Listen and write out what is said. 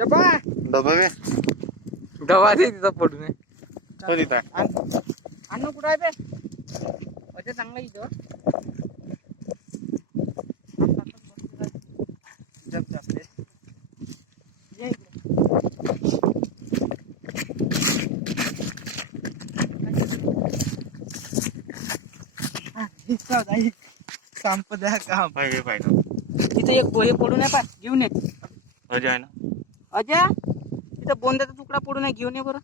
डबा डबा बे गवा दे तिथं पडून. तो तिथं. अन्न कुठं आहे बे अजय चांगला इथं जप जप ये द्या काम। पाहिजे पाहिजे इथं एक बोहे पडून आहे पाय घेऊन ये अजय ना। अजय इथं बोंद्याचा तुकडा पडून आहे घेऊन ये बरं.